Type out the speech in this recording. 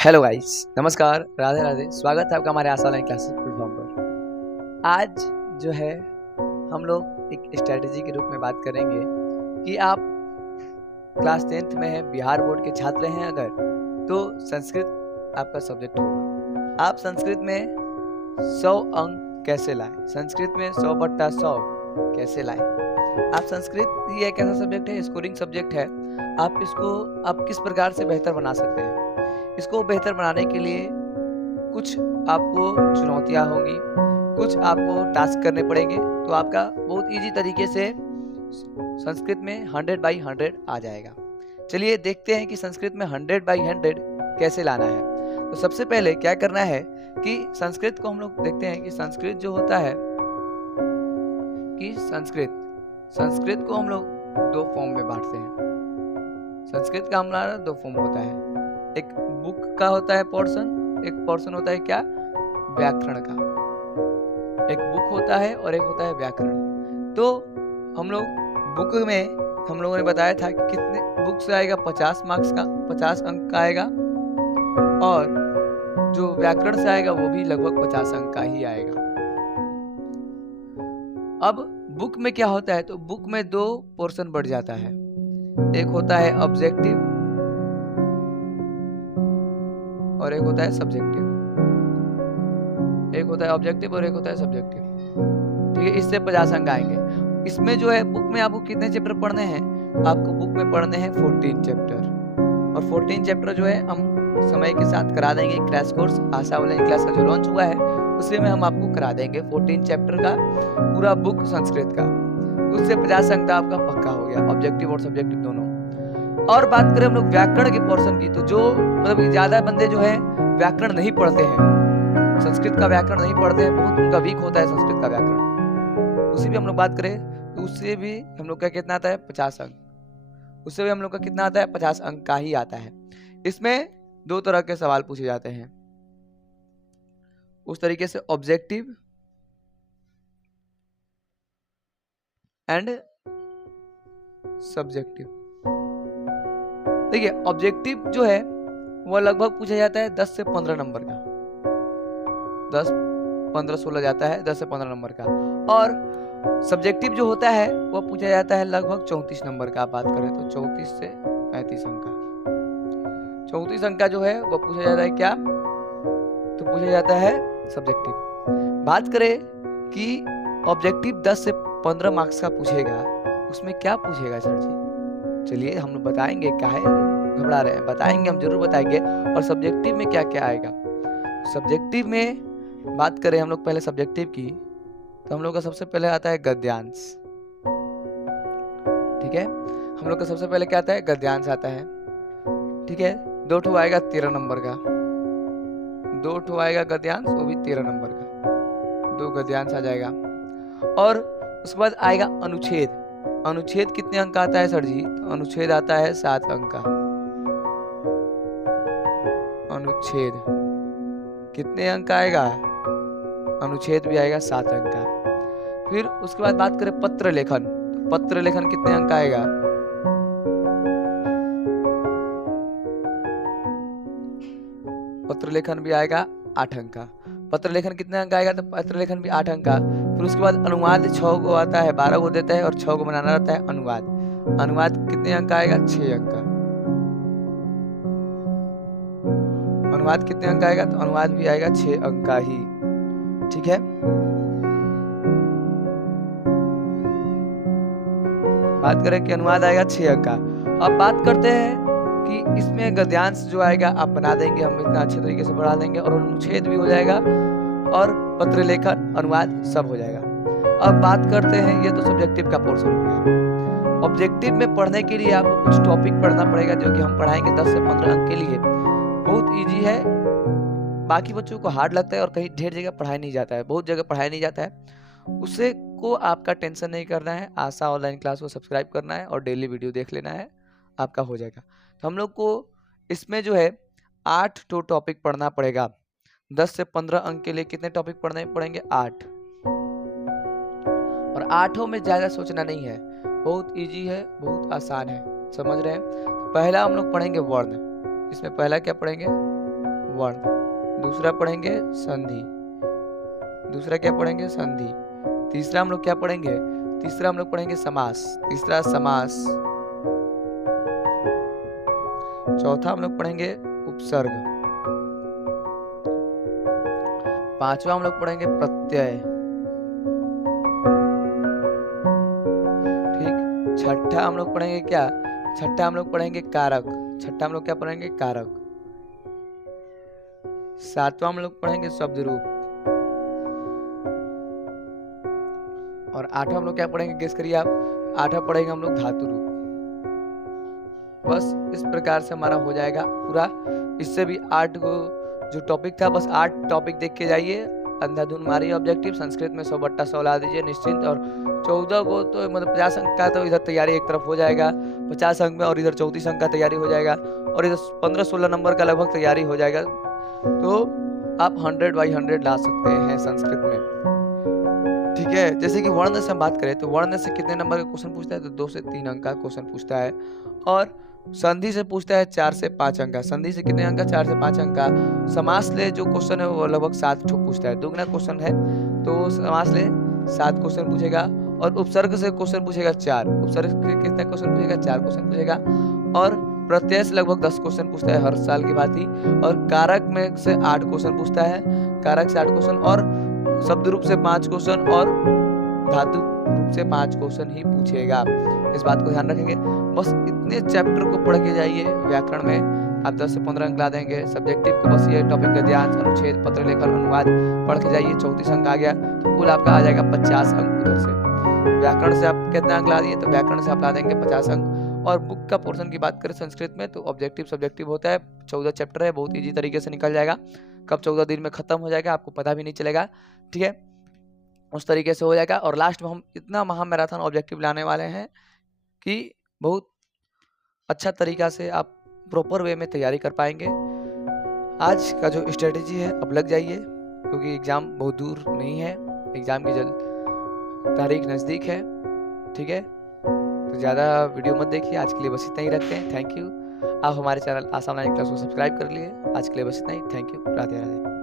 Hello guys, नमस्कार, राधे राधे। स्वागत है आपका हमारे आशा ऑनलाइन क्लासेस प्लेटफॉर्म पर। आज जो है हम लोग एक स्ट्रेटेजी के रूप में बात करेंगे कि आप क्लास 10th में हैं, बिहार बोर्ड के छात्र हैं अगर, तो संस्कृत आपका सब्जेक्ट होगा। आप संस्कृत में 100 अंक कैसे लाएं, संस्कृत में 100/100 कैसे लाएं। आप संस्कृत ये एक ऐसा सब्जेक्ट है, स्कोरिंग सब्जेक्ट है। आप इसको किस प्रकार से बेहतर बना सकते हैं। इसको बेहतर बनाने के लिए कुछ आपको चुनौतियां होंगी, कुछ आपको टास्क करने पड़ेंगे, तो आपका बहुत इजी तरीके से संस्कृत में 100/100 आ जाएगा। चलिए देखते हैं कि संस्कृत में 100/100 कैसे लाना है। तो सबसे पहले क्या करना है कि संस्कृत को हम लोग देखते हैं कि संस्कृत जो होता है कि संस्कृत को हम लोग दो फॉर्म में बांटते हैं। संस्कृत का हमारा दो फॉर्म होता है, एक बुक का होता है पोर्शन, एक पोर्शन होता है क्या, व्याकरण का। एक बुक होता है और एक होता है व्याकरण। तो हम लोग बुक में हम लोगों ने बताया था कि कितने बुक से आएगा 50 मार्क्स का, 50 अंक का आएगा, और जो व्याकरण से आएगा वो भी लगभग 50 अंक का ही आएगा। अब बुक में क्या होता है, तो बुक में दो पोर्शन बढ़ जाता है। एक होता है ऑब्जेक्टिव और एक होता है सब्जेक्टिव। एक होता है ऑब्जेक्टिव और एक होता है सब्जेक्टिव। ठीक है, इससे 50 अंक आएंगे। इसमें जो है बुक में आपको कितने चैप्टर पढ़ने हैं, आपको बुक में पढ़ने हैं 14 चैप्टर। और 14 चैप्टर जो है हम समय के साथ करा देंगे। क्रैश कोर्स आशा ऑनलाइन क्लास का जो लॉन्च हुआ है उसी में हम आपको करा देंगे 14 चैप्टर का पूरा बुक संस्कृत का। उससे 50 अंक आपका पक्का हो गया, ऑब्जेक्टिव और सब्जेक्टिव दोनों। और बात करें हम लोग व्याकरण के पोर्शन की, तो जो मतलब ज्यादा बंदे जो है व्याकरण नहीं पढ़ते हैं, संस्कृत का व्याकरण नहीं पढ़ते हैं, बहुत उनका वीक होता है संस्कृत का व्याकरण। उसी भी हम लोग बात करें तो उससे भी हम लोग का कितना आता है 50 अंक। उससे भी हम लोग का कितना आता है 50 अंक का ही आता है। इसमें दो तरह के सवाल पूछे जाते हैं, उस तरीके से ऑब्जेक्टिव एंड सब्जेक्टिव। देखिए ऑब्जेक्टिव जो है वो लगभग पूछा जाता है 10 से 15 नंबर का, 10, 15, 16 जाता है 10 से 15 नंबर का। और सब्जेक्टिव जो होता है वो पूछा जाता है लगभग 34 नंबर का। आप बात करें तो 34 से 35 अंक का, 34 अंक का जो है वो पूछा जाता है क्या, तो पूछा जाता है सब्जेक्टिव। बात करें कि ऑब्जेक्टिव 10 से 15 मार्क्स का पूछेगा, उसमें क्या पूछेगा सर जी, चलिए हम लोग बताएंगे, क्या है घबरा रहे हैं, बताएंगे, हम जरूर बताएंगे। और सब्जेक्टिव में क्या क्या आएगा। सब्जेक्टिव में बात करें हम लोग पहले सब्जेक्टिव की, तो हम लोग का सबसे पहले आता है गद्यांश। ठीक है, हम लोग का सबसे पहले क्या आता है, गद्यांश आता है। ठीक है, 2 ठो आएगा 13 नंबर का, 2 ठो आएगा गद्यांश, वो भी 13 नंबर का, 2 गद्यांश आ जाएगा। और उसके बाद आएगा अनुच्छेद। अनुच्छेद कितने अंक का आता है सर जी, तो अनुच्छेद आता है 7 अंक का। अनुच्छेद कितने अंक का आएगा, अनुच्छेद भी आएगा 7 अंक का। फिर उसके बाद बात करें पत्र लेखन, तो पत्र लेखन कितने अंक का आएगा, पत्र लेखन भी आएगा 8 अंक का। पत्र लेखन कितने अंक आएगा, तो पत्र लेखन भी 8 अंक का। फिर उसके बाद अनुवाद 6 गो आता है, 12 गो देता है और 6 गो बनाना रहता है अनुवाद। अनुवाद कितने अंक का आएगा, 6 अंक का। अनुवाद कितने अंक का आएगा, तो अनुवाद भी आएगा 6 अंक का ही। ठीक है, बात करें कि अनुवाद आएगा 6 अंक का। अब बात करते हैं कि इसमें गद्यांश जो आएगा आप बना देंगे, हम इतना अच्छे तरीके से बढ़ा देंगे, और अनुच्छेद भी हो जाएगा और पत्र लेखन अनुवाद सब हो जाएगा। अब बात करते हैं, ये तो सब्जेक्टिव का पोर्शन हो गया। ऑब्जेक्टिव में पढ़ने के लिए आपको कुछ टॉपिक पढ़ना पड़ेगा, जो कि हम पढ़ाएंगे 10 से 15 अंक के लिए। बहुत इजी है, बाकी बच्चों को हार्ड लगता है और कहीं ढेर जगह पढ़ाया नहीं जाता है, बहुत जगह पढ़ाया नहीं जाता है। उससे को आपका टेंशन नहीं करना है, आशा ऑनलाइन क्लास को सब्सक्राइब करना है और डेली वीडियो देख लेना है, आपका हो जाएगा। तो हम लोग को इसमें जो है 8 तो टॉपिक पढ़ना पड़ेगा। 10 से 15 अंक के लिए कितने टॉपिक पढ़ने पड़ेंगे, 8। और 8 में ज्यादा सोचना नहीं है, बहुत इजी है, बहुत आसान है, समझ रहे हैं। पहला हम लोग पढ़ेंगे वर्ण। इसमें पहला क्या पढ़ेंगे, वर्ण, दूसरा पढ़ेंगे संधि, दूसरा क्या पढ़ेंगे संधि, तीसरा हम लोग क्या पढ़ेंगे, तीसरा हम लोग पढ़ेंगे समास, तीसरा समास, चौथा हम लोग पढ़ेंगे उपसर्ग, पांचवा हम लोग पढ़ेंगे प्रत्यय, ठीक, छठा हम लोग पढ़ेंगे क्या, छठा हम लोग पढ़ेंगे कारक, छठा हम लोग क्या पढ़ेंगे कारक, सातवां हम लोग पढ़ेंगे शब्द रूप, और आठवां हम लोग क्या पढ़ेंगे, गेस करिए आप, आठवां पढ़ेंगे हम लोग धातु रूप। बस इस प्रकार से हमारा हो जाएगा पूरा। इससे भी 8 को जो टॉपिक था, बस 8 टॉपिक देख के जाइए, अंधाधुन मारिए ऑब्जेक्टिव, संस्कृत में 100/100 ला दीजिए निश्चिंत, और 14 को तो मतलब 50 अंक का तो इधर तैयारी एक तरफ हो जाएगा 50 अंक में, और इधर 34 अंक का तैयारी हो जाएगा, और इधर 15-16 नंबर का लगभग तैयारी हो जाएगा। तो आप 100/100 ला सकते हैं संस्कृत में, ठीक है। जैसे कि वर्ण से हम बात करें तो वर्ण से कितने नंबर का क्वेश्चन पूछता है, तो 2 से 3 अंक का क्वेश्चन पूछता है, और संधि से पूछता है 4 से 5 अंक का, संधि से कितने अंक का, 4 से 5 अंक का। समास ले जो क्वेश्चन है वो लगभग 7 ठो पूछता है, दुगना क्वेश्चन है, तो समास ले 7 क्वेश्चन पूछेगा, और उपसर्ग से क्वेश्चन पूछेगा 4, उपसर्ग से कितने क्वेश्चन पूछेगा, 4 क्वेश्चन पूछेगा, और प्रत्यय से लगभग 10 क्वेश्चन पूछता है हर साल की भांति, और कारक में से 8 क्वेश्चन पूछता है, कारक से 8 क्वेश्चन, और शब्द रूप से 5 क्वेश्चन, और धातु रूप से 5 क्वेश्चन ही पूछेगा। इस बात को ध्यान रखेंगे। बस इतने चैप्टर को पढ़ के जाइए, व्याकरण में आप 10 से 15 अंक ला देंगे, सब्जेक्टिव को बस ये टॉपिक का ध्यान, अनुच्छेद, पत्र लेखन, अनुवाद पढ़ के जाइए, 34 अंक आ गया, तो कुल आपका आ जाएगा 50 अंक उधर से। व्याकरण से आप कितना अंक ला दिए, तो व्याकरण से आप ला देंगे 50 अंक। और बुक का पोर्शन की बात करें संस्कृत में, तो ऑब्जेक्टिव सब्जेक्टिव होता है, 14 चैप्टर है, बहुत ईजी तरीके से निकल जाएगा, कब 14 दिन में खत्म हो जाएगा आपको पता भी नहीं चलेगा, ठीक है, उस तरीके से हो जाएगा। और लास्ट में हम इतना महामैराथन ऑब्जेक्टिव लाने वाले हैं कि बहुत अच्छा तरीका से आप प्रॉपर वे में तैयारी कर पाएंगे। आज का जो स्ट्रेटेजी है, अब लग जाइए, क्योंकि एग्जाम बहुत दूर नहीं है, एग्जाम की जल्द तारीख नज़दीक है, ठीक है। तो ज़्यादा वीडियो मत देखिए, आज के लिए बस इतना ही रखते हैं, थैंक यू। आप हमारे चैनल आसाम ऑनलाइन क्लास को सब्सक्राइब कर लिए। आज के लिए बस इतना ही, थैंक यू, राधे राधे।